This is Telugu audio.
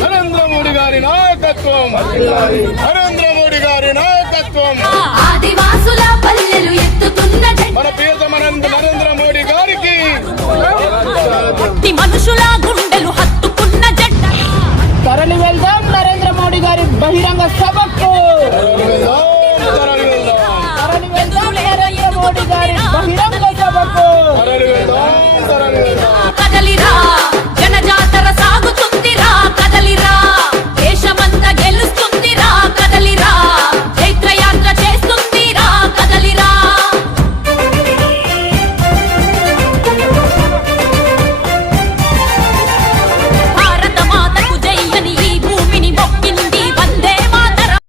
నరేంద్ర మోడీ గారి నాయకత్వం, నరేంద్ర మోడీ గారి నాయకత్వం. ఆదివాసుల పల్లెలు ఎత్తుతున్న మన ప్రియతమ నరేంద్ర మోడీ గారికి మనుషుల